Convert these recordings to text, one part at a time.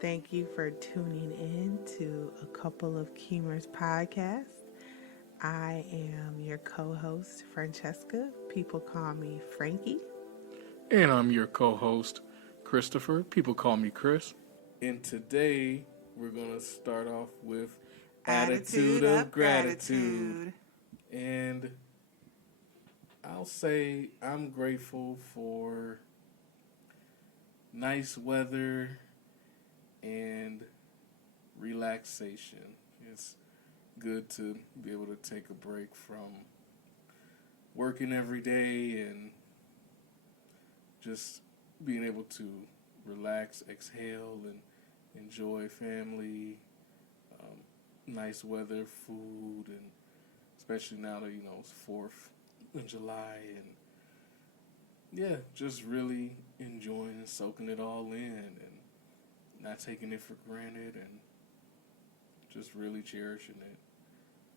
Thank you for tuning in to a couple of Keemers podcasts. I am your co-host, Francesca. People call me Frankie. And I'm your co host, Christopher. People call me Chris. And today we're going to start off with attitude Attitude of of gratitude. gratitude. And I'll say I'm grateful for nice weather and relaxation. It's good to be able to take a break from working every day and just being able to relax, exhale, and enjoy family, nice weather, food, and especially now that it's 4th of July, and yeah, just really enjoying and soaking it all in, and not taking it for granted, and just really cherishing it.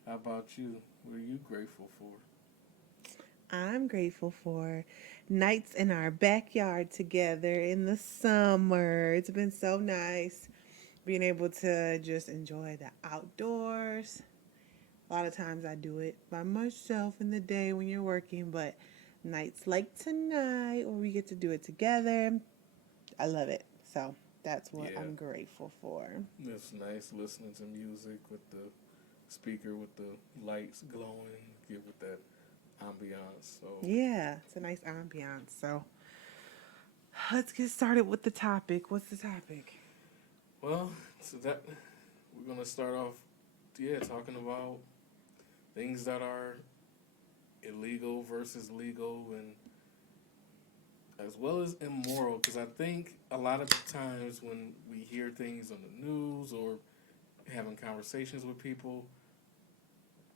How about you? What are you grateful for? I'm grateful for nights in our backyard together in the summer. It's been so nice being able to just enjoy the outdoors. A lot of times I do it by myself in the day when you're working, but nights like tonight where we get to do it together, I love it. So that's what Yeah, I'm grateful for. it's nice listening to music with the speaker with the lights glowing, get with that ambiance. So, Yeah, it's a nice ambiance. So let's get started with the topic. What's the topic? well, so that we're gonna start off, yeah, talking about things that are illegal versus legal, and as well as immoral. Because I think a lot of times when we hear things on the news or having conversations with people,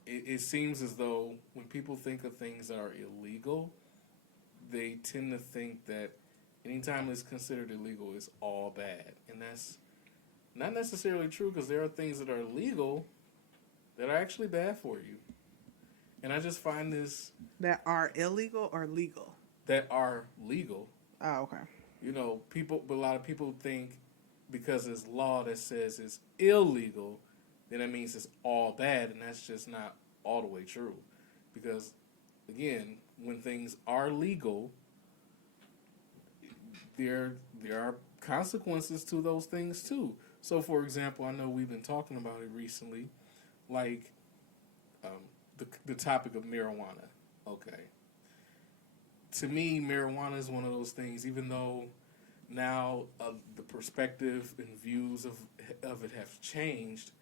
it seems as though when people think of things that are illegal, they tend to think that anytime it's considered illegal, it's all bad, and that's not necessarily true because there are things that are legal that are actually bad for you. And I just find this That are illegal or legal? that are legal. Oh, okay. But a lot of people think because it's law that says it's illegal, then that means it's all bad, and that's just not all the way true. Because again, when things are legal, there are consequences to those things too. So, for example, I know we've been talking about it recently, like the topic of marijuana. Okay, to me, marijuana is one of those things. Even though now the perspective and views of it have changed,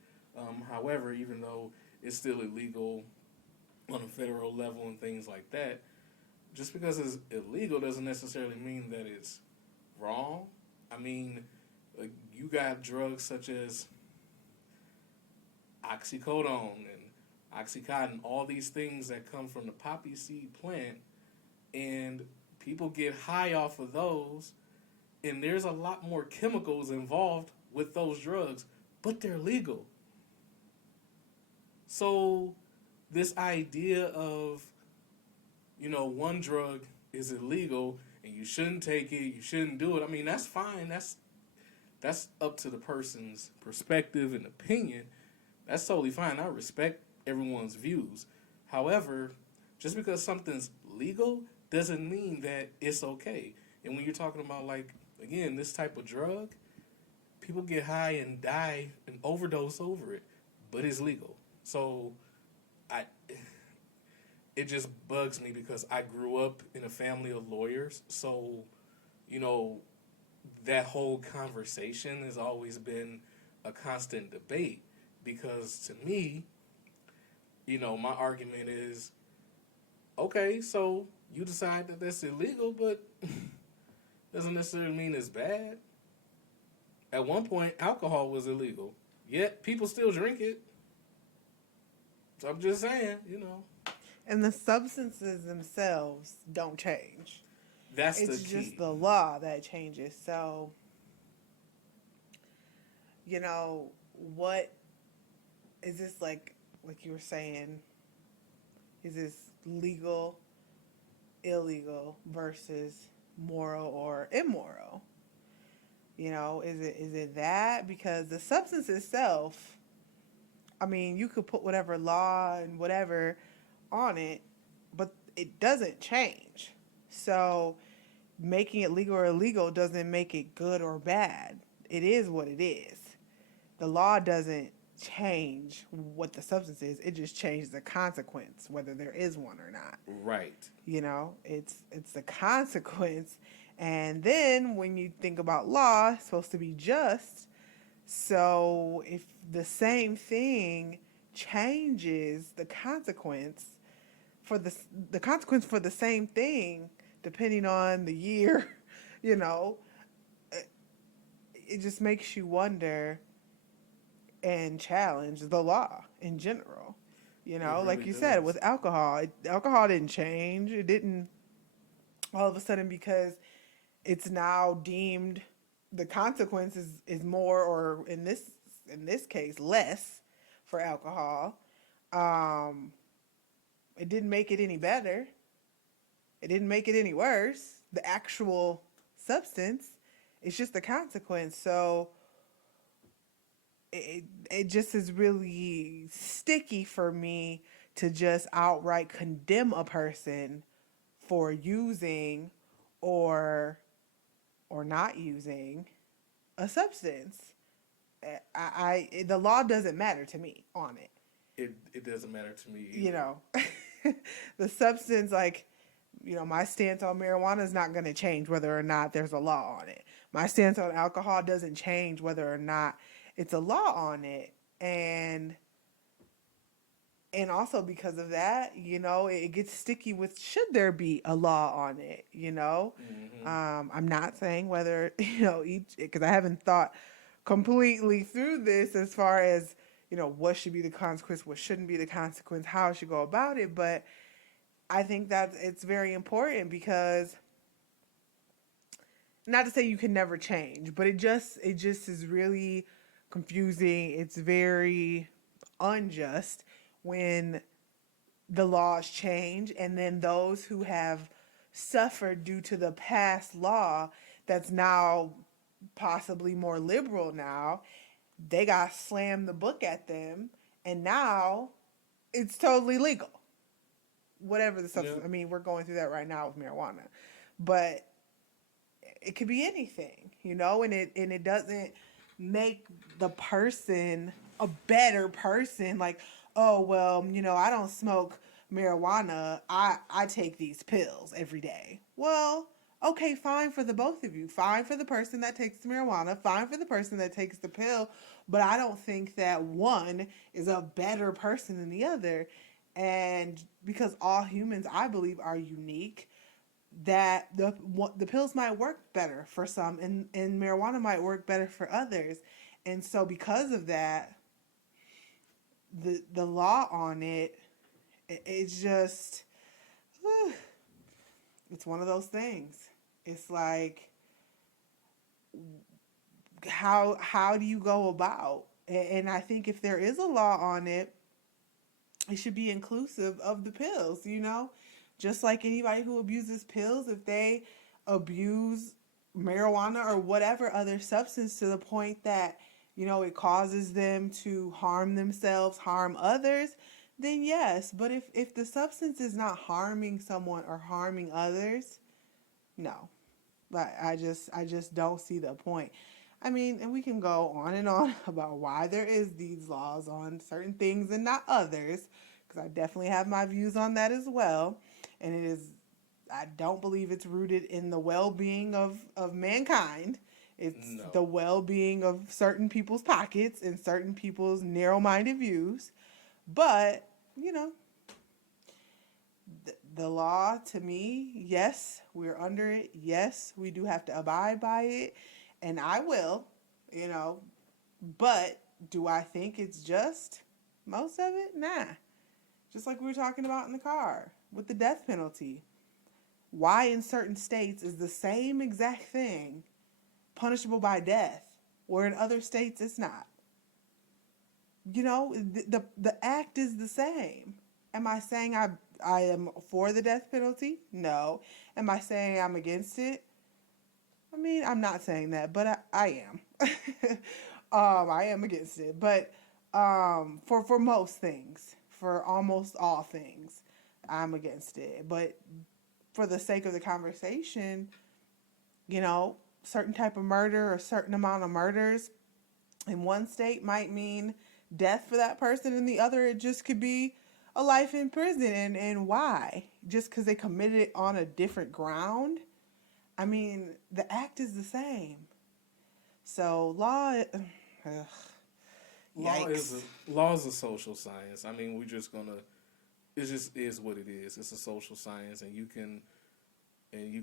however, even though it's still illegal on a federal level and things like that, just because it's illegal doesn't necessarily mean that it's wrong. I mean, you got drugs such as oxycodone and oxycontin, all these things that come from the poppy seed plant, and people get high off of those, and there's a lot more chemicals involved with those drugs, but they're legal. So this idea of, one drug is illegal and you shouldn't take it, you shouldn't do it. I mean, that's fine. That's up to the person's perspective and opinion. That's totally fine. I respect everyone's views. However, just because something's legal doesn't mean that it's okay. And when you're talking about, like, again, this type of drug, people get high and die and overdose over it, but it's legal. So I it just bugs me because I grew up in a family of lawyers. So, you know, that whole conversation has always been a constant debate because to me, my argument is okay, so you decide that that's illegal, but doesn't necessarily mean it's bad. At one point, alcohol was illegal, yet people still drink it. So I'm just saying. And the substances themselves don't change. That's the It's just key. the law that changes. So, what is this like you were saying, is this legal, illegal versus moral or immoral? Is it that? Because the substance itself, I mean, you could put whatever law and whatever on it, but it doesn't change. So making it legal or illegal doesn't make it good or bad. It is what it is. The law doesn't change what the substance is. It just changes the consequence, whether there is one or not. Right. It's the consequence. And then when you think about law, it's supposed to be just. So if the same thing changes the consequence for the same thing, depending on the year, you know, it just makes you wonder and challenge the law in general. It Like really you said, does. with alcohol, alcohol didn't change. It didn't all of a sudden because it's now deemed the consequence is more, or in this case less for alcohol. Um, it didn't make it any better. It didn't make it any worse. The actual substance, it's just the consequence. So it just is really sticky for me to just outright condemn a person for using or not using a substance. The law doesn't matter to me on it. It doesn't matter to me You either. know, the substance, like, my stance on marijuana is not going to change whether or not there's a law on it. My stance on alcohol doesn't change whether or not it's a law on it. And also because of that, it gets sticky with should there be a law on it, Hmm. I'm not saying whether, each, because I haven't thought completely through this as far as, what should be the consequence, what shouldn't be the consequence, how I should go about it. But I think that it's very important because, not to say you can never change, but it just is really confusing. It's very unjust when the laws change and then those who have suffered due to the past law that's now possibly more liberal now, they got slammed the book at them, and now it's totally legal, whatever the Yeah. substance. I mean, we're going through that right now with marijuana, but it could be anything, and it doesn't make the person a better person. Like, oh well, I don't smoke marijuana. I take these pills every day. Well, okay, fine for the both of you. Fine for the person that takes the marijuana. Fine for the person that takes the pill. But I don't think that one is a better person than the other. And because all humans, I believe, are unique, that the pills might work better for some, and marijuana might work better for others. And so because of that, the law on it's just it's one of those things. It's like, how do you go about, and I think if there is a law on it, it should be inclusive of the pills, just like anybody who abuses pills, if they abuse marijuana or whatever other substance to the point that, it causes them to harm themselves, harm others, then yes. But if the substance is not harming someone or harming others, no. But I just don't see the point. I mean, and we can go on and on about why there is these laws on certain things and not others, because I definitely have my views on that as well. And I don't believe it's rooted in the well-being of mankind. It's No. the well-being of certain people's pockets and certain people's narrow-minded views. But, the law, to me, yes, we're under it. Yes, we do have to abide by it. And I will, you know. But do I think it's just? Most of it? Nah. Just like we were talking about in the car with the death penalty. Why in certain states is the same exact thing punishable by death, where in other states it's not? The act is the same. Am I saying I am for the death penalty? No. Am I saying I'm against it? I mean, I'm not saying that, but I am. I am against it, but for most things, for almost all things, I'm against it. But for the sake of the conversation, you know, certain type of murder or certain amount of murders in one state might mean death for that person, and the other it just could be a life in prison. And why? Just because they committed it on a different ground? I mean, the act is the same. So ugh, Law is yikes. a law is a social science. I mean, we're just gonna. It just is what it is. It's a social science, and you can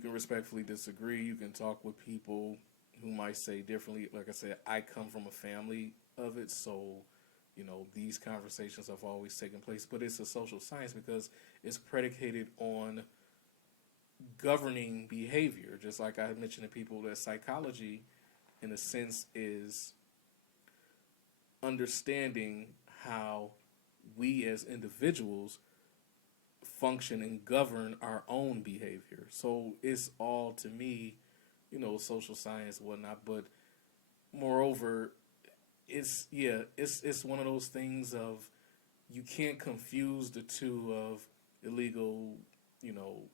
respectfully disagree. You can talk with people who might say differently. Like I said, I come from a family of it, so these conversations have always taken place. But it's a social science because it's predicated on governing behavior. Just like I mentioned to people, that psychology, in a sense, is understanding how we as individuals function and govern our own behavior. So it's all, to me, social science, whatnot. But moreover, it's one of those things of, you can't confuse the two of illegal,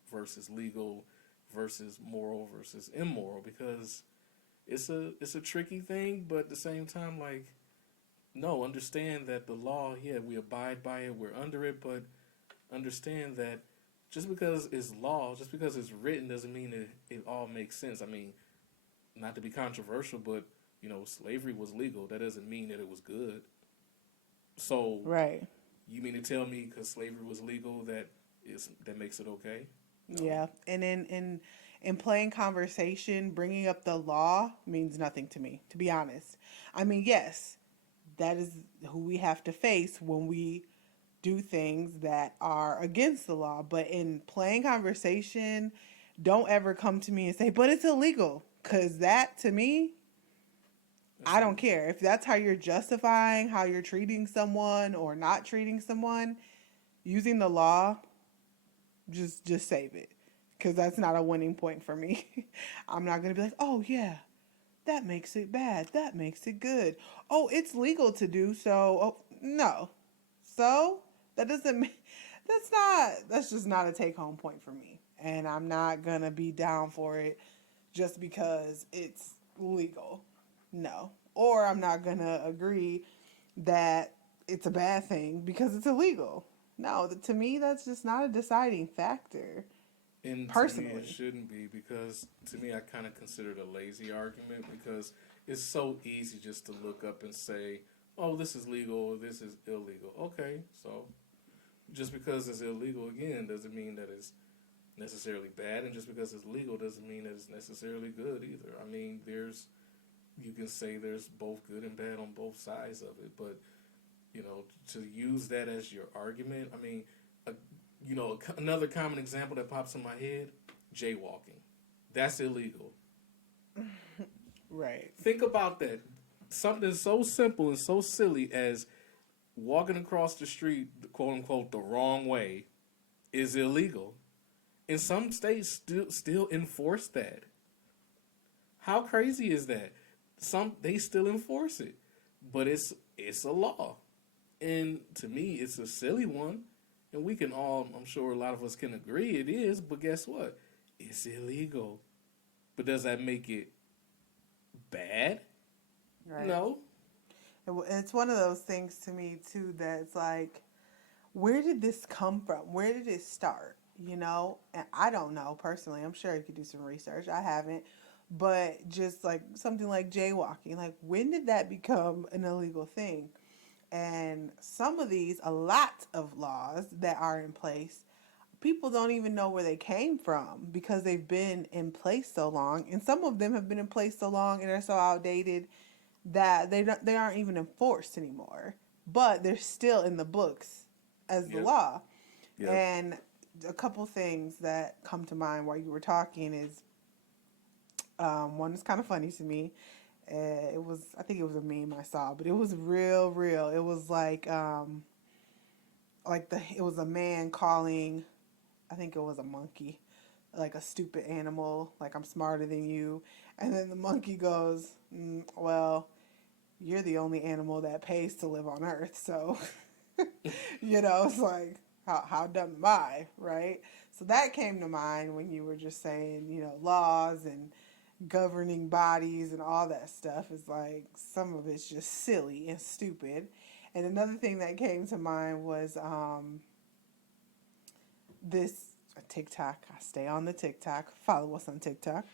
versus legal, versus moral versus immoral, because it's a tricky thing. But at the same time, like, no, understand that the law, yeah, we abide by it, we're under it, but understand that just because it's law, just because it's written, doesn't mean it all makes sense. I mean, not to be controversial, but slavery was legal. That doesn't mean that it was good. So Right. you mean to tell me because slavery was legal that makes it okay? No. Yeah. And in plain conversation, bringing up the law means nothing to me, to be honest. I mean, yes, that is who we have to face when we do things that are against the law. But in plain conversation, don't ever come to me and say, but it's illegal. Because that, to me, That's I it. don't care. If that's how you're justifying how you're treating someone or not treating someone, using the law, just save it. Because that's not a winning point for me. I'm not going to be like, oh, yeah, that makes it bad. That makes it good. Oh, it's legal to do so. Oh, no. So that doesn't that's just not a take home point for me. And I'm not going to be down for it just because it's legal. No. Or I'm not going to agree that it's a bad thing because it's illegal. No, to me, that's just not a deciding factor, And to me, it personally. shouldn't be, because to me, I kind of consider it a lazy argument, because it's so easy just to look up and say, "Oh, this is legal, or this is illegal." Okay, so just because it's illegal, again, doesn't mean that it's necessarily bad, and just because it's legal doesn't mean that it's necessarily good either. I mean, you can say there's both good and bad on both sides of it, but to use that as your argument, I mean, a, another common example that pops in my head: jaywalking. That's illegal. Right. Think about that. Something so simple and so silly as walking across the street, quote unquote, the wrong way, is illegal. And some states still enforce that. How crazy is that? Some they still enforce it, but it's a law. And to me, it's a silly one. And we can all, I'm sure a lot of us can agree it is, but guess what? It's illegal. But does that make it bad? Right. No. It's one of those things to me, too, that it's like, where did this come from? Where did it start? You know? And I don't know personally. I'm sure you could do some research. I haven't. But just like something like jaywalking, like when did that become an illegal thing? And some of these, a lot of laws that are in place, people don't even know where they came from because they've been in place so long. And some of them have been in place so long and are so outdated that they aren't even enforced anymore. But they're still in the books as the Yep. law. Yep. And a couple things that come to mind while you were talking is one is kind of funny to me. I think it was a meme I saw, but it was real, real. It was like it was a man calling, I think it was a monkey, like a stupid animal, like I'm smarter than you. And then the monkey goes, well, you're the only animal that pays to live on Earth. So, it's like, how dumb am I, right? So that came to mind when you were just saying, laws and governing bodies and all that stuff is like some of it's just silly and stupid. And another thing that came to mind was this TikTok. I stay on the TikTok. Follow us on TikTok.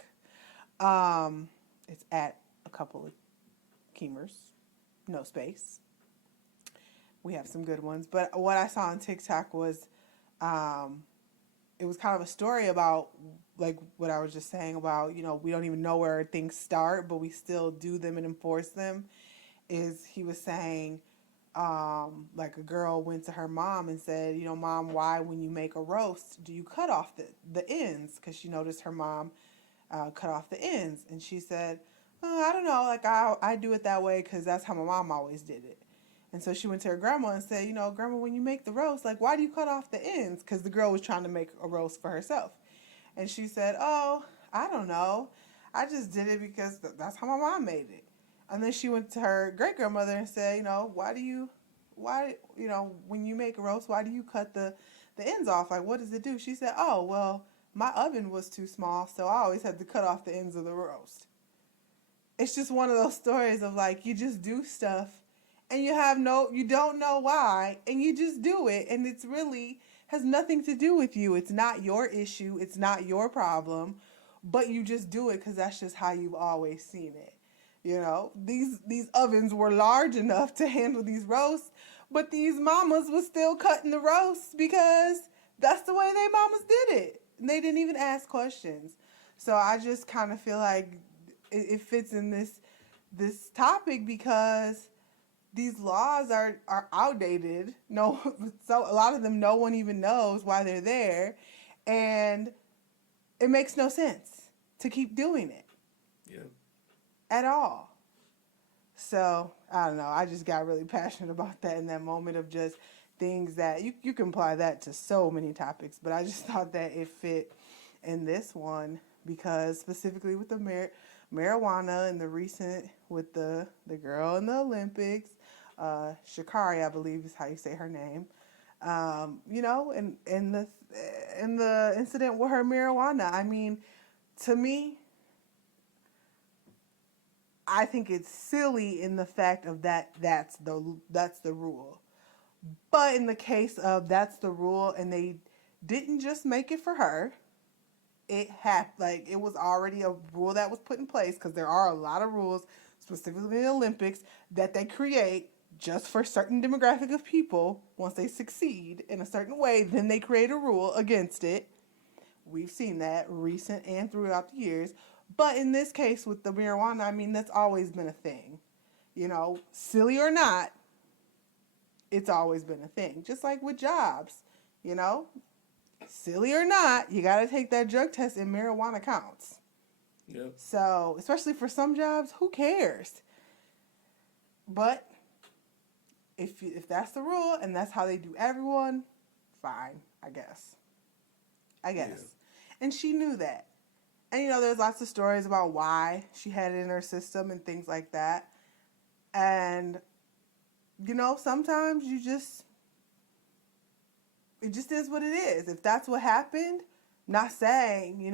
It's at a couple of Keemers, no space. We have some good ones, but what I saw on TikTok was, it was kind of a story about like what I was just saying about we don't even know where things start, but we still do them and enforce them. Is he was saying, like a girl went to her mom and said, Mom, why when you make a roast do you cut off the ends? Because she noticed her mom cut off the ends, and she said, oh, I don't know, like I do it that way because that's how my mom always did it. And so she went to her grandma and said, Grandma, when you make the roast, like, why do you cut off the ends? Because the girl was trying to make a roast for herself. And she said, oh, I don't know. I just did it because that's how my mom made it. And then she went to her great grandmother and said, when you make a roast, why do you cut the ends off? Like, what does it do? She said, oh, well, my oven was too small, so I always had to cut off the ends of the roast. It's just one of those stories of like, you just do stuff and you don't know why, and you just do it, and it's really has nothing to do with you. It's not your issue, it's not your problem, but you just do it because that's just how you've always seen it. These ovens were large enough to handle these roasts, but these mamas was still cutting the roasts because that's the way they mamas did it. And they didn't even ask questions. So I just kind of feel like it fits in this topic because these laws are outdated. No, so a lot of them no one even knows why they're there, and it makes no sense to keep doing it. Yeah. At all. So I don't know. I just got really passionate about that in that moment of just things that you can apply that to so many topics, but I just thought that it fit in this one because specifically with the marijuana and the recent with the girl in the Olympics, Shakari, I believe is how you say her name. And the incident with her marijuana. I mean, to me, I think it's silly in the fact of that's the rule. But in the case of that's the rule and they didn't just make it for her, it was already a rule that was put in place because there are a lot of rules specifically in the Olympics that they create just for a certain demographic of people. Once they succeed in a certain way, then they create a rule against it. We've seen that recent and throughout the years. But in this case with the marijuana, I mean, that's always been a thing. Silly or not, it's always been a thing. Just like with jobs, silly or not, you got to take that drug test and marijuana counts. Yep. So, especially for some jobs, who cares? But if that's the rule and that's how they do everyone, fine, I guess. Yeah. And she knew that. And, there's lots of stories about why she had it in her system and things like that. And, sometimes it just is what it is. If that's what happened, not saying,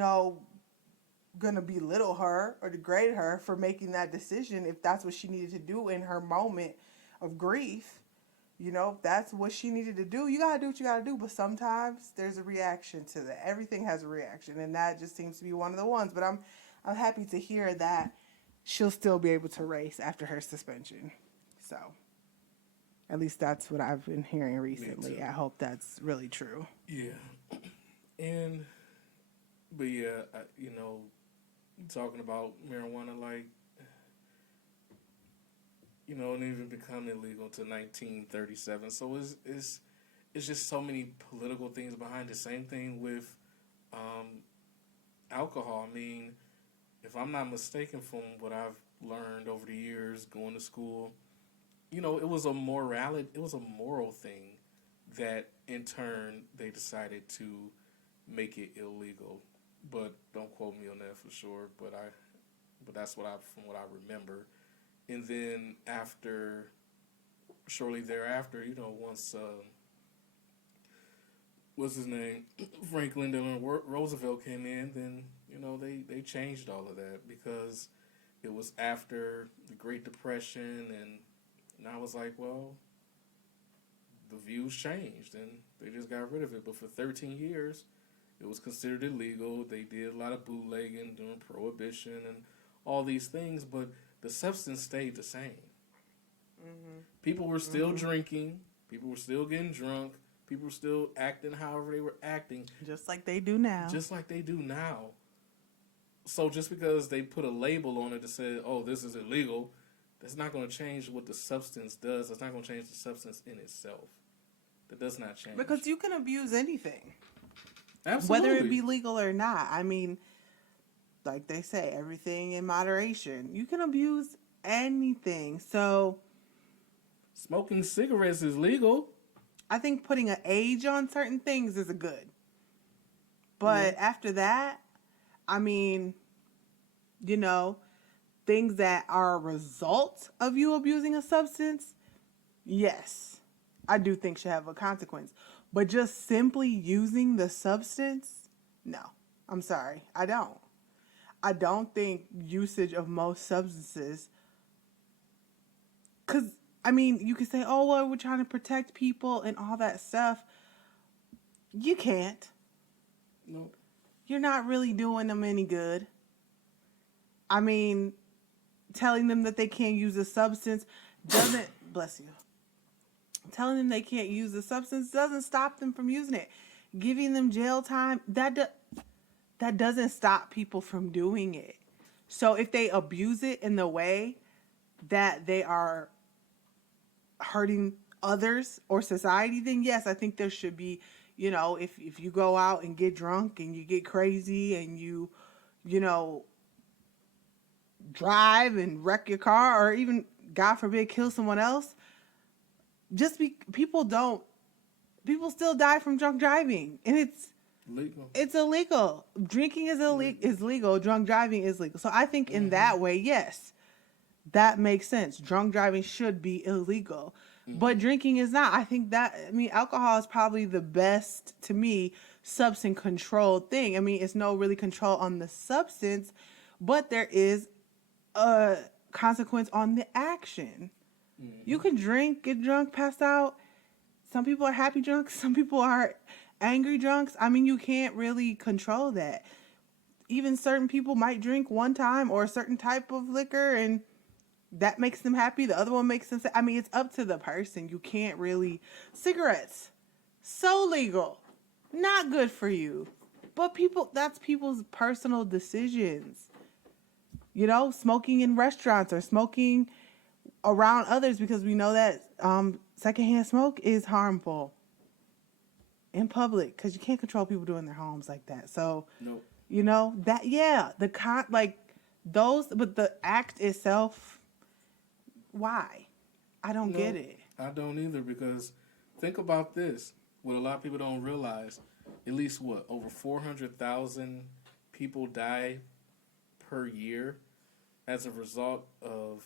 gonna belittle her or degrade her for making that decision if that's what she needed to do in her moment of grief. If that's what she needed to do, you gotta do what you gotta do. But sometimes there's a reaction to that. Everything has a reaction, and that just seems to be one of the ones. But I'm happy to hear that she'll still be able to race after her suspension. So, at least that's what I've been hearing recently. I hope that's really true. Yeah, but yeah, talking about marijuana, like, it didn't even become illegal until 1937. So it's just so many political things behind it. Same thing with alcohol. I mean, if I'm not mistaken, from what I've learned over the years going to school, it was a moral thing that in turn they decided to make it illegal. but don't quote me on that for sure. But that's what I from what I remember. And then after, shortly thereafter, once what's his name, Franklin Delano Roosevelt came in, then they changed all of that because it was after the Great Depression, and I was like, well, the views changed, and they just got rid of it. But for 13 years, it was considered illegal. They did a lot of bootlegging during Prohibition and all these things, but the substance stayed the same. Mm-hmm. People were still drinking. People were still getting drunk. People were still acting however they were acting. Just like they do now. Just like they do now. So just because they put a label on it that said, oh, this is illegal, that's not going to change what the substance does. That's not going to change the substance in itself. That does not change. Because you can abuse anything. Absolutely. Whether it be legal or not. I mean, like they say, everything in moderation. You can abuse anything. So smoking cigarettes is legal. I think putting an age on certain things is a good. But after that, I mean, things that are a result of you abusing a substance, yes, I do think should have a consequence. But just simply using the substance, no. I'm sorry. I don't. I don't think usage of most substances, because, I mean, you could say, oh, well, we're trying to protect people and all that stuff. You can't. Nope. You're not really doing them any good. I mean, telling them that they can't use a substance doesn't, bless you, telling them they can't use the substance doesn't stop them from using it. Giving them jail time, that doesn't stop people from doing it. So if they abuse it in the way that they are hurting others or society, then yes, I think there should be, if you go out and get drunk and you get crazy and you drive and wreck your car or even, God forbid, kill someone else, people still die from drunk driving, and it's legal. It's illegal. Drinking is legal. Drunk driving is legal. So I think in that way, yes, that makes sense. Drunk driving should be illegal, but drinking is not. I think alcohol is probably the best, to me, substance controlled thing. I mean, it's no really control on the substance, but there is a consequence on the action. You can drink, get drunk, pass out. Some people are happy drunks. Some people are angry drunks. I mean, you can't really control that. Even certain people might drink one time or a certain type of liquor and that makes them happy. The other one makes them sad. I mean, it's up to the person. You can't really... Cigarettes, so legal. Not good for you. But that's people's personal decisions. Smoking in restaurants or smoking around others, because we know that secondhand smoke is harmful in public because you can't control people doing their homes like that. So, nope. But the act itself, why? I don't get it. I don't either, because think about this. What a lot of people don't realize, at least over 400,000 people die per year as a result of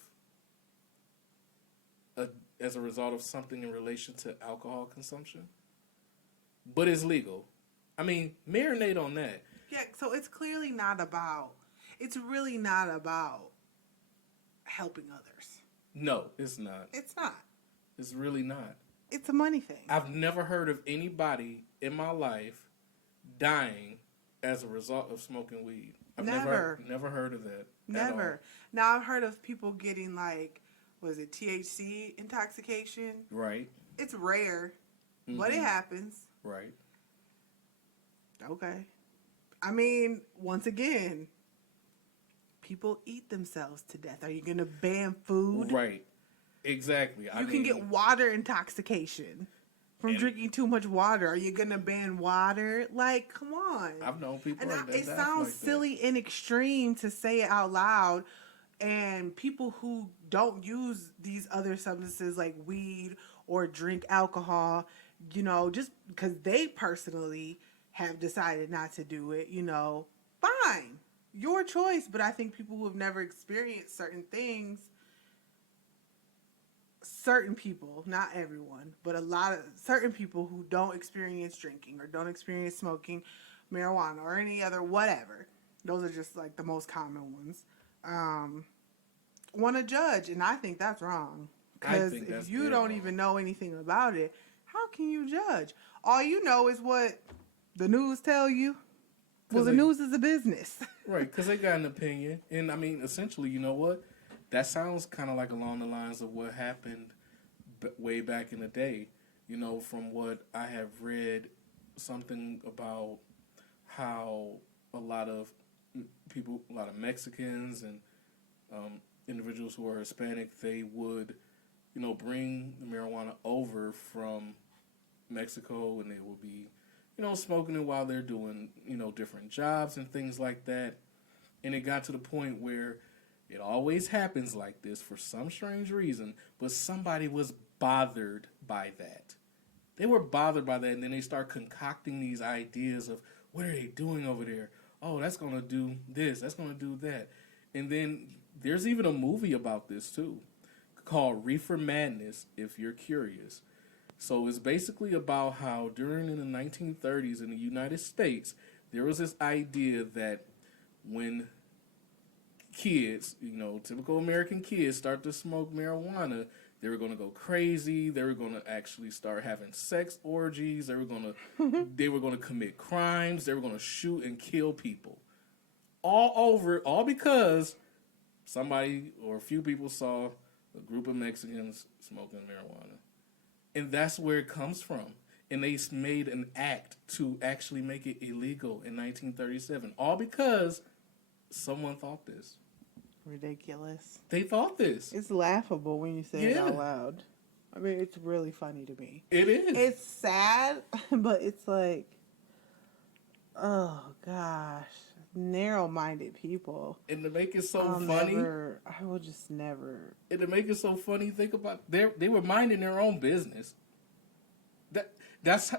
something in relation to alcohol consumption. But it's legal. I mean, marinate on that. Yeah, so it's clearly not about... It's really not about helping others. No, it's not. It's not. It's really not. It's a money thing. I've never heard of anybody in my life dying as a result of smoking weed. I've never heard of that. Never. Now, I've heard of people getting THC intoxication? Right. It's rare, but it happens. Right. Okay. I mean, once again, people eat themselves to death. Are you going to ban food? Right. Exactly. You can get water intoxication from drinking too much water. Are you going to ban water? Like, come on. I've known people and like that. It sounds silly and extreme to say it out loud. And people who don't use these other substances like weed or drink alcohol, just because they personally have decided not to do it, fine. Your choice, but I think people who have never experienced certain things, certain people, not everyone, but a lot of certain people who don't experience drinking or don't experience smoking marijuana or any other whatever, those are just like the most common ones, want to judge. And I think that's wrong. I Because think that's if you dead don't wrong. even know anything about it, how can you judge? All you know is what the news tell you. Well, Because the news is a business. right, because they got an opinion, and I mean, essentially, you know what? That sounds kind of like along the lines of what happened way back in the day. You know, from what I have read, something about how a lot of people, a lot of Mexicans and individuals who are Hispanic, they would, you know, bring the marijuana over from Mexico, and they will be, you know, smoking it while they're doing, you know, different jobs and things like that. And it got to the point where it always happens like this for some strange reason, but somebody was bothered by that. They were bothered by that, and then they start concocting these ideas of what are they doing over there? Oh, that's going to do this, that's going to do that. And then there's even a movie about this too called Reefer Madness, if you're curious. So it's basically about how during in the 1930s in the United States, there was this idea that when kids, you know, typical American kids start to smoke marijuana, they were going to go crazy. They were going to actually start having sex orgies. They were going to commit crimes. They were going to shoot and kill people. All because somebody or a few people saw a group of Mexicans smoking marijuana. And that's where it comes from. And they made an act to actually make it illegal in 1937. All because someone thought this. Ridiculous. They thought this. It's laughable when you say it Yeah. out loud. I mean, it's really funny to me. It is. It's sad, but it's like, oh gosh, narrow-minded people. And to make it so I'll funny, I will just never. and to make it so funny, think about they were minding their own business.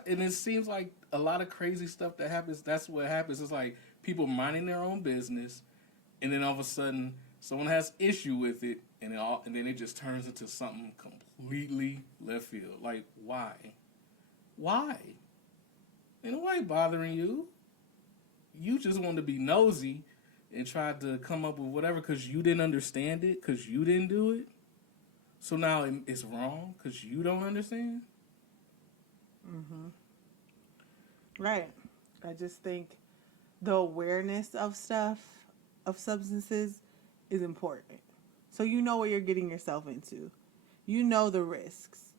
And it seems like a lot of crazy stuff that happens. That's what happens. It's like people minding their own business, and then all of a sudden someone has issue with it, and then it just turns into something completely left field. Like why? Why? Ain't nobody bothering you. You just wanted to be nosy and tried to come up with whatever because you didn't understand it, because you didn't do it. So now it's wrong because you don't understand? Right. I just think the awareness of stuff, of substances, is important. So you know what you're getting yourself into. You know the risks.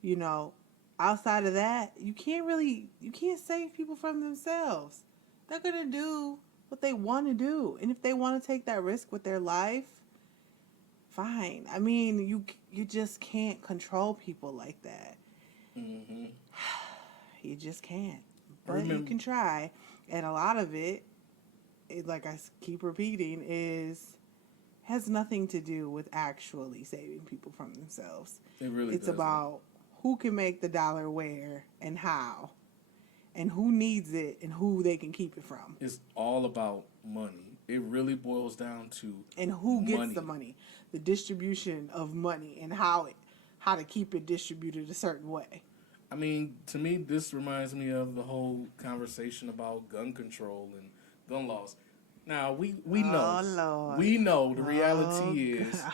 You know, outside of that, you can't save people from themselves. They're going to do what they want to do. And if they want to take that risk with their life, fine. I mean, you just can't control people like that. Mm-hmm. You just can't. But you can try. And a lot of it, like I keep repeating, has nothing to do with actually saving people from themselves. It really It's doesn't. about who can make the dollar where and how, and who needs it and who they can keep it from. It's all about money. It really boils down to And who gets the money, the distribution of money, and how to keep it distributed a certain way. I mean, to me, this reminds me of the whole conversation about gun control and gun laws. Now we know, Lord. we know the reality is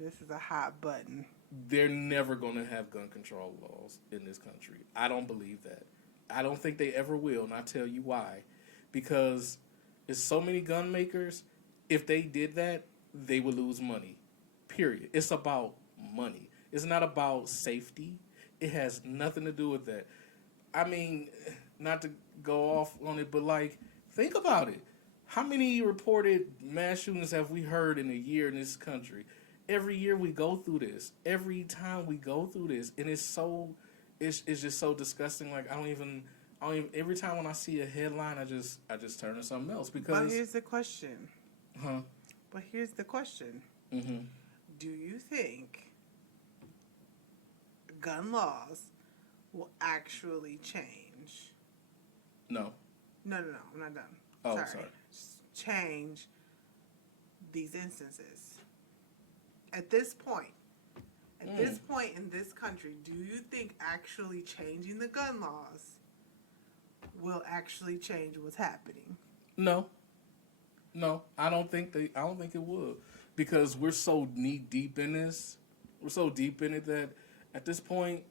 This is a hot button. they're never going to have gun control laws in this country. I don't believe that. I don't think they ever will, and I'll tell you why. Because there's so many gun makers, if they did that, they would lose money. Period. It's about money. It's not about safety. It has nothing to do with that. I mean, not to go off on it, but like, think about it. How many reported mass shootings have we heard in a year in this country? Every year we go through this. Every time we go through this, and it's just so disgusting. Like I don't even. Every time when I see a headline, I just turn to something else because. But here's the question. Huh? But here's the question. Mm-hmm. Do you think gun laws will actually change? No. No, I'm not done. Oh, sorry, sorry. change these instances. At this point, at this point in this country, do you think actually changing the gun laws will actually change what's happening? No, no, I don't think they. I don't think it would, because we're so knee deep in this. We're so deep in it that at this point,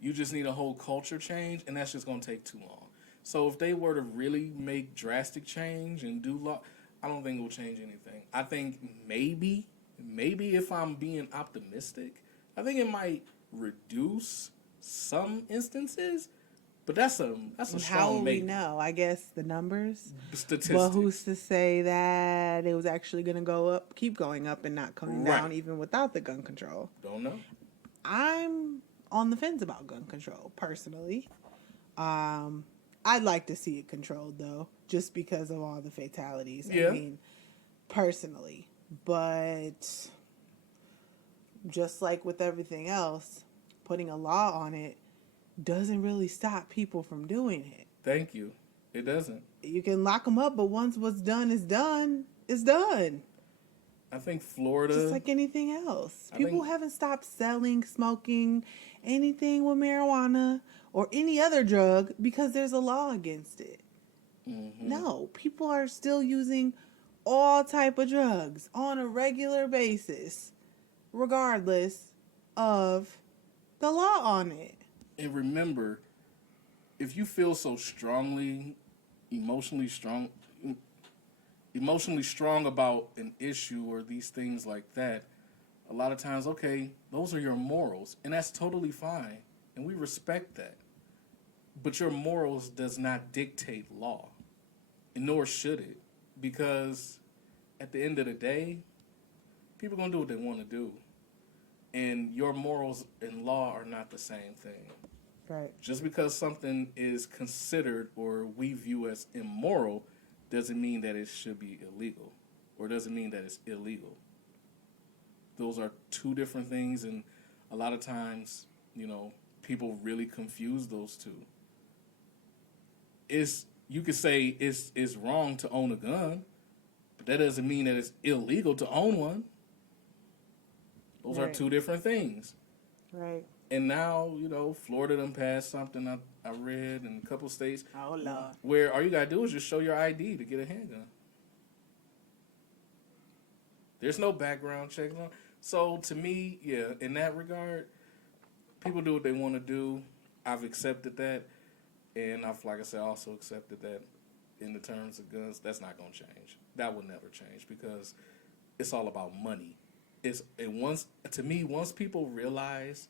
you just need a whole culture change, and that's just going to take too long. So if they were to really make drastic change and do law, I don't think it will change anything. I think maybe if I'm being optimistic, I think it might reduce some instances, but that's a And how strong will we maybe. know? I guess the numbers. But who's Statistics, to say that it was actually going to go up, keep going up, and not coming right? down, even without the gun control? Don't know. I'm on the fence about gun control personally. Um, I'd like to see it controlled though, just because of all the fatalities. I Yeah, mean, personally, but just like with everything else, putting a law on it doesn't really stop people from doing it. thank you. It doesn't. You can lock them up, but once what's done is done, it's done. I think Just Florida. like anything else. I People think haven't stopped selling, smoking, anything with marijuana or any other drug because there's a law against it. No, people are still using all type of drugs on a regular basis, regardless of the law on it. and remember, if you feel so strongly, emotionally strong, emotionally strong about an issue or these things like that, a lot of times, okay, those are your morals, and that's totally fine, and we respect that. But your morals does not dictate law, and nor should it, because at the end of the day, people are gonna do what they want to do, and your morals and law are not the same thing. Right. Just because something is considered or we view as immoral doesn't mean that it should be illegal, or doesn't mean that it's illegal. Those are two different things, and a lot of times, people really confuse those two. You could say it's wrong to own a gun, but that doesn't mean that it's illegal to own one. Those are Right. two different things. Right. And now, Florida done passed something I read in a couple states Oh Lord. where all you gotta do is just show your ID to get a handgun. There's no background checks on. So to me, yeah, in that regard, people do what they want to do. I've accepted that, and like I said, also accepted that in the terms of guns, that's not gonna change. That will never change because it's all about money. Once people realize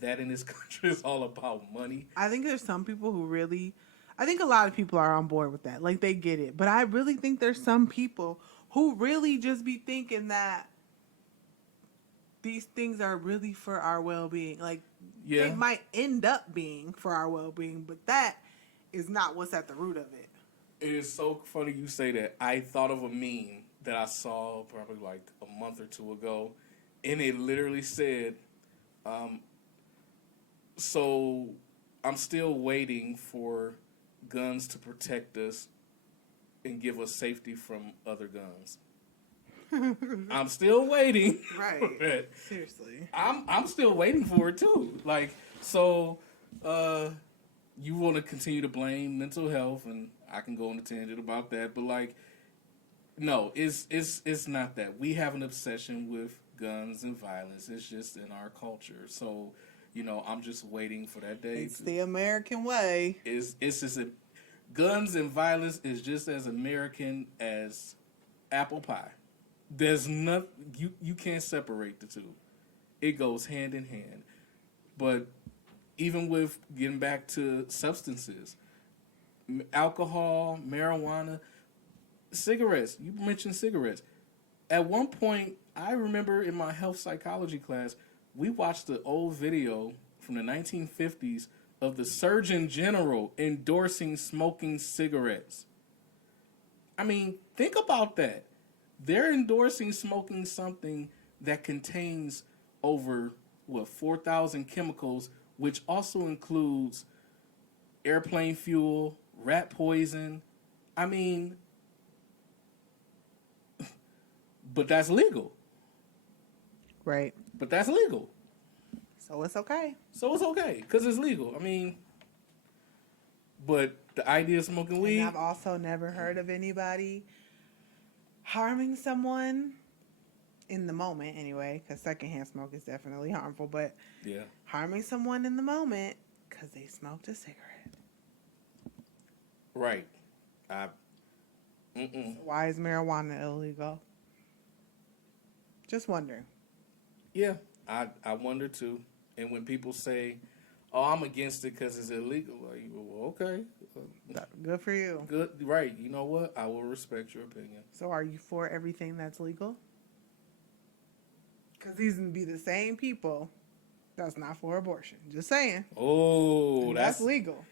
that in this country is all about money. I think there's some people who really, I think a lot of people are on board with that. Like they get it. But I really think there's some people who really just be thinking that these things are really for our well-being. Like they Yeah, might end up being for our well-being, but that is not what's at the root of it. it is so funny you say that. I thought of a meme that I saw probably like a month or two ago, and it literally said, so I'm still waiting for guns to protect us and give us safety from other guns. I'm still waiting. Right. For that. Seriously. I'm still waiting for it too. Like so, you want to continue to blame mental health, and I can go on a tangent about that. But like, no, it's not that. We have an obsession with guns and violence. It's just in our culture. So, I'm just waiting for that day. It's the American way. It's just guns and violence is just as American as apple pie. There's nothing you can't separate the two. It goes hand in hand. But even with getting back to substances, alcohol, marijuana, cigarettes. You mentioned cigarettes. At one point, I remember in my health psychology class, we watched an old video from the 1950s of the Surgeon General endorsing smoking cigarettes. I mean, think about that. They're endorsing smoking something that contains over 4,000 chemicals, which also includes airplane fuel, rat poison. I mean, but that's legal. Right. But that's legal. So it's okay. So it's okay because it's legal. I mean, but the idea of smoking And weed, I've also never heard of anybody harming someone in the moment, anyway, because secondhand smoke is definitely harmful, but yeah, harming someone in the moment because they smoked a cigarette. right. I, So why is marijuana illegal? Just wondering. yeah, I wonder too. And when people say, "Oh, I'm against it because it's illegal," like, well, okay, Good for you. good, right? You know what? I will respect your opinion. So are you for everything that's legal? Because these would be the same people that's not for abortion. Just saying. Oh, And that's legal.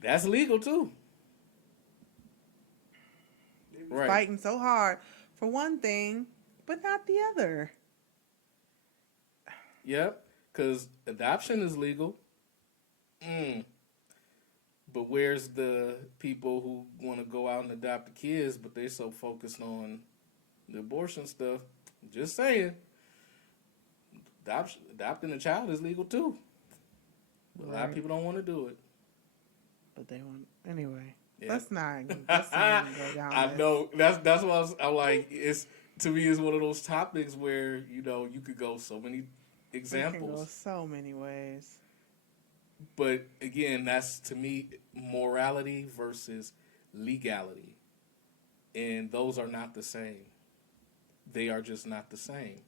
that's legal too. They be Right. fighting so hard for one thing, but not the other. Yep. Because adoption is legal. Mm. But where's the people who want to go out and adopt the kids, but they're so focused on the abortion stuff? Just saying. Adopting a child is legal too. But a lot of people don't want to do it. But they want anyway. Yeah. Let's not even go down. I this. know. That's why I'm like, it's to me it's one of those topics where, you could go so many It can go examples. so many ways. But again, that's to me morality versus legality. And those are not the same. They are just not the same.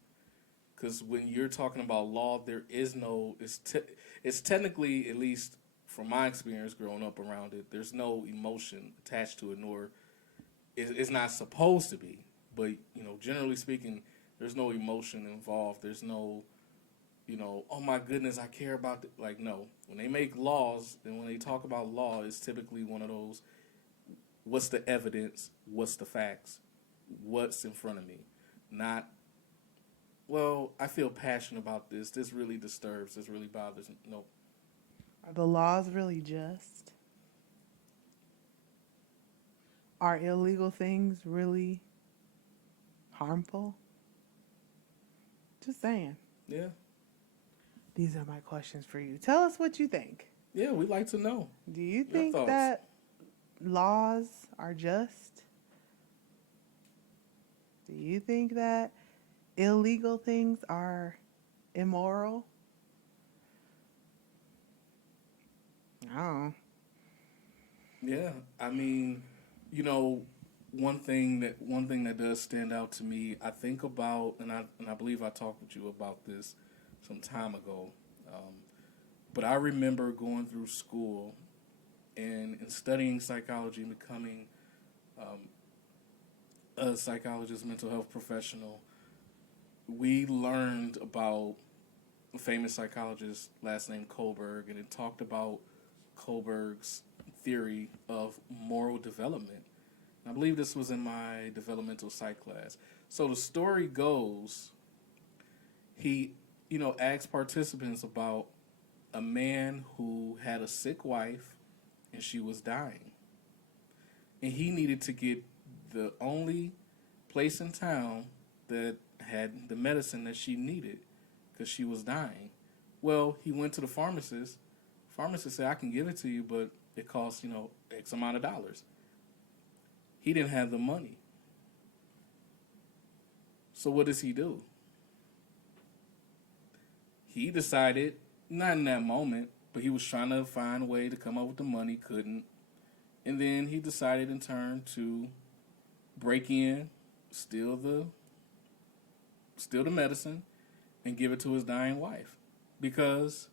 Because when you're talking about law, there is no. It's technically, at least from my experience growing up around it, there's no emotion attached to it, nor it's not supposed to be. But generally speaking, there's no emotion involved. There's no, oh my goodness, I care about it. Like, no. When they make laws, and when they talk about law, it's typically one of those. What's the evidence? What's the facts? What's in front of me? Not, well, I feel passionate about this. This really disturbs. This really bothers me. Nope. Are the laws really just? Are illegal things really harmful? Just saying. Yeah. These are my questions for you. Tell us what you think. Yeah, we'd like to know. Do you Your think thoughts. that laws are just? Do you think that illegal things are immoral? Oh. Yeah, I mean, one thing that does stand out to me, I think about, and I believe I talked with you about this some time ago, but I remember going through school and studying psychology and becoming a psychologist, mental health professional. We learned about a famous psychologist, last name Kohlberg, and it talked about Kohlberg's theory of moral development. I believe this was in my developmental psych class. So the story goes, he, asked participants about a man who had a sick wife and she was dying. And he needed to get the only place in town that had the medicine that she needed because she was dying. Well, he went to the pharmacist. Pharmacist said, I can give it to you, but it costs, X amount of dollars. He didn't have the money. So what does he do? He decided, not in that moment, but he was trying to find a way to come up with the money, couldn't. And then he decided in turn to break in, steal the medicine, and give it to his dying wife. Because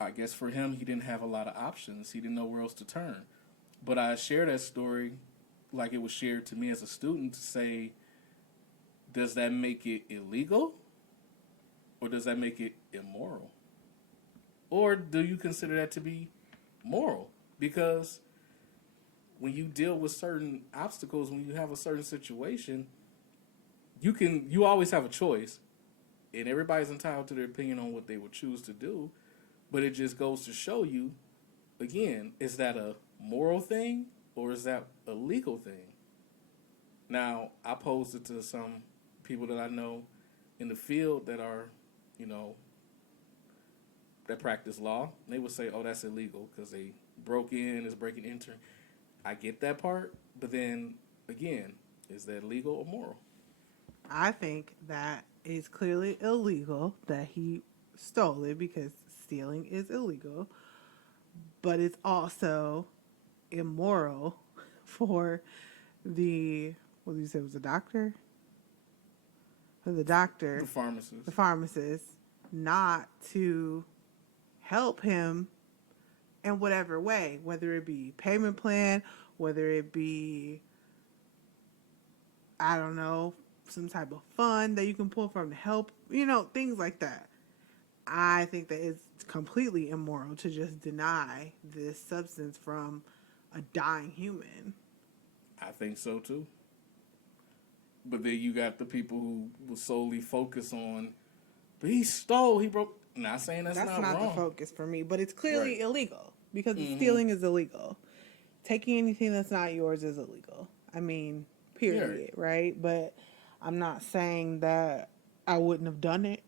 I guess for him, he didn't have a lot of options. He didn't know where else to turn. But I share that story like it was shared to me as a student to say, does that make it illegal? Or does that make it immoral? Or do you consider that to be moral? Because when you deal with certain obstacles, when you have a certain situation, you always have a choice. And everybody's entitled to their opinion on what they would choose to do. But it just goes to show you, again, is that a moral thing or is that a legal thing? Now, I posed it to some people that I know in the field that are, you know, that practice law. They would say, "Oh, that's illegal because they broke in, is breaking enter." I get that part, but then again, is that legal or moral? I think that it's clearly illegal that he stole it because stealing is illegal, but it's also immoral for the what did you say was a doctor? For the The doctor, the pharmacist. pharmacist, not to help him in whatever way, whether it be payment plan, whether it be, I don't know, some type of fund that you can pull from to help, things like that. I think that it's completely immoral to just deny this substance from a dying human. I think so too. But then you got the people who will solely focus on, but he stole, he broke. Not saying that's That's not not the wrong. focus for me, but it's Right. clearly illegal because the Mm-hmm. stealing is illegal. Taking anything that's not yours is illegal. I mean, Yeah. period, right? But I'm not saying that I wouldn't have done it.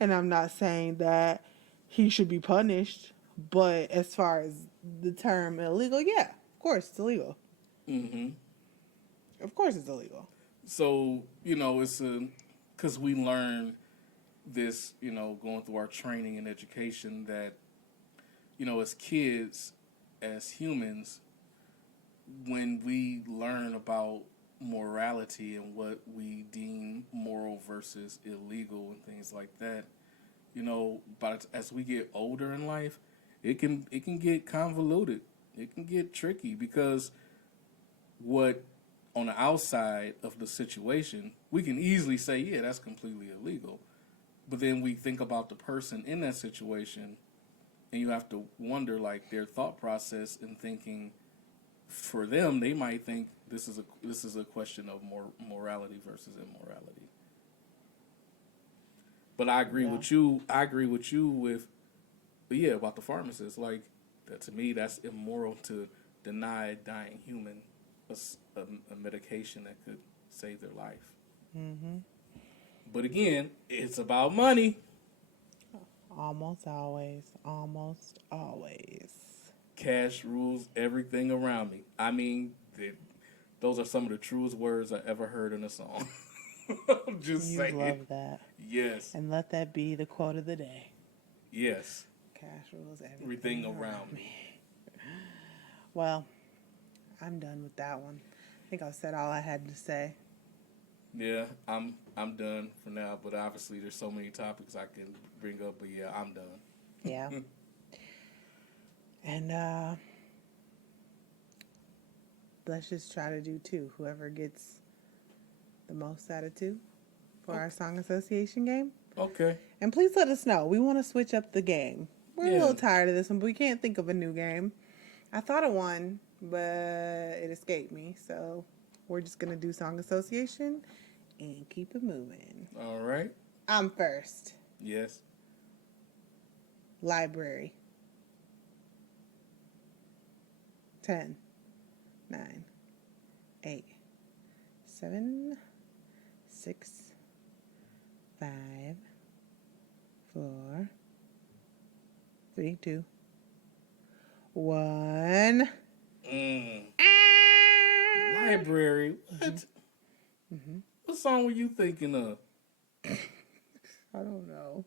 And I'm not saying that he should be punished. But as far as the term illegal, yeah, of course it's illegal. Mm-hmm. Of course it's illegal. So it's a because we learn this, going through our training and education that as kids, as humans, when we learn about morality and what we deem moral versus illegal and things like that, but as we get older in life, it can get convoluted. It can get tricky because what on the outside of the situation, we can easily say, yeah, that's completely illegal. But then we think about the person in that situation, and you have to wonder, like, their thought process and thinking. For them, they might think this is a question of morality versus immorality. But I agree Yeah. with you. I agree with you but yeah, about the pharmacist. Like, that to me, that's immoral to deny a dying human a medication that could save their life. Mm-hmm. But again, it's about money. Almost always. Almost always. Cash rules everything around me. I mean, those are some of the truest words I ever heard in a song. I'm just You saying. love that. Yes. And let that be the quote of the day. Yes. Cash rules Everything everything around around me. me. Well, I'm done with that one. I think I've said all I had to say. Yeah, I'm done for now, but obviously there's so many topics I can bring up, but yeah, I'm done. Yeah. And let's just try to do two. Whoever gets the most out of two for our song association game. Okay. And please let us know. We want to switch up the game. We're a Yeah. little tired of this one, but we can't think of a new game. I thought of one, but it escaped me. So we're just going to do song association and keep it moving. All right. I'm first. Yes. Library. 10, 9, 8, 7, 6, 5, 4, 3, 2, 1. Mm. Library. What? Mm-hmm. What song were you thinking of? I don't know.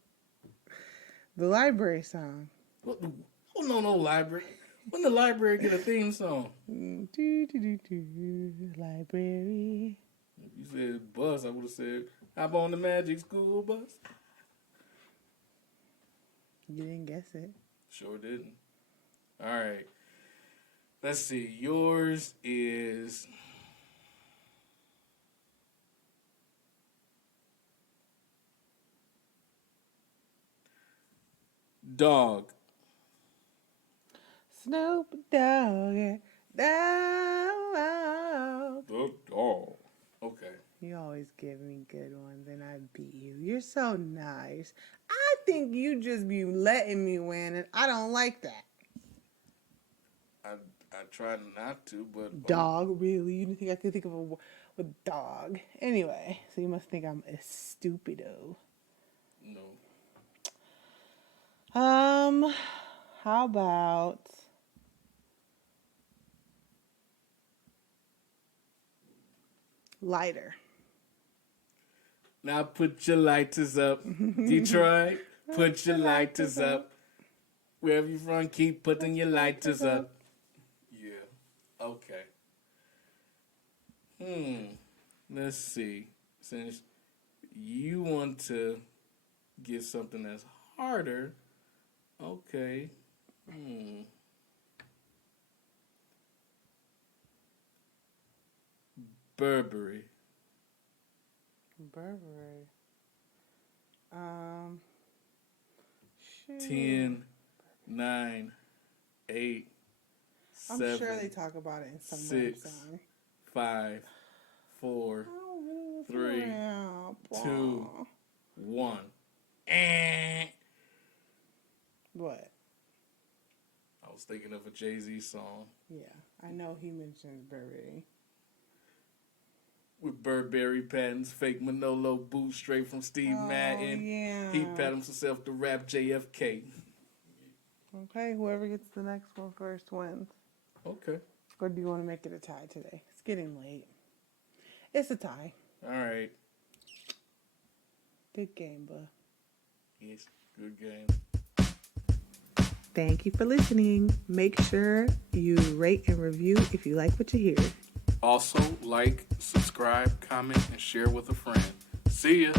The library song. What? Oh, no library. When the library get a theme song? Do, do, do, do, library. If you said bus, I would have said, hop on the magic school bus. You didn't guess it. Sure didn't. All right. Let's see. Yours is dog. Snoop Dogg. Dog. The dog. Okay. You always give me good ones and I beat you. You're so nice. I think you just be letting me win and I don't like that. I I try not to, but Dog, really? You didn't think I could think of a word with dog? Anyway, so you must think I'm a stupido. no. How about lighter? Now put your lighters up, Detroit. Put your lighters up. Wherever you from, keep putting your lighters up. Yeah. Okay. Let's see. Since you want to get something that's harder, okay. Burberry. Burberry. Um, shoot. 10, 9, 8, I'm 7, sure they talk about it in some 6, song. 5, 4, 3, 2, 1. What? I was thinking of a Jay-Z song. Yeah, I know he mentioned Burberry. With Burberry patents, fake Manolo boots straight from Steve Madden. Yeah. He patents himself to rap JFK. Okay, whoever gets the next one first wins. Okay. Or do you want to make it a tie today? It's getting late. It's a tie. All right. Good game, bud. Yes, good game. Thank you for listening. Make sure you rate and review if you like what you hear. Also, like, subscribe, comment, and share with a friend. See ya.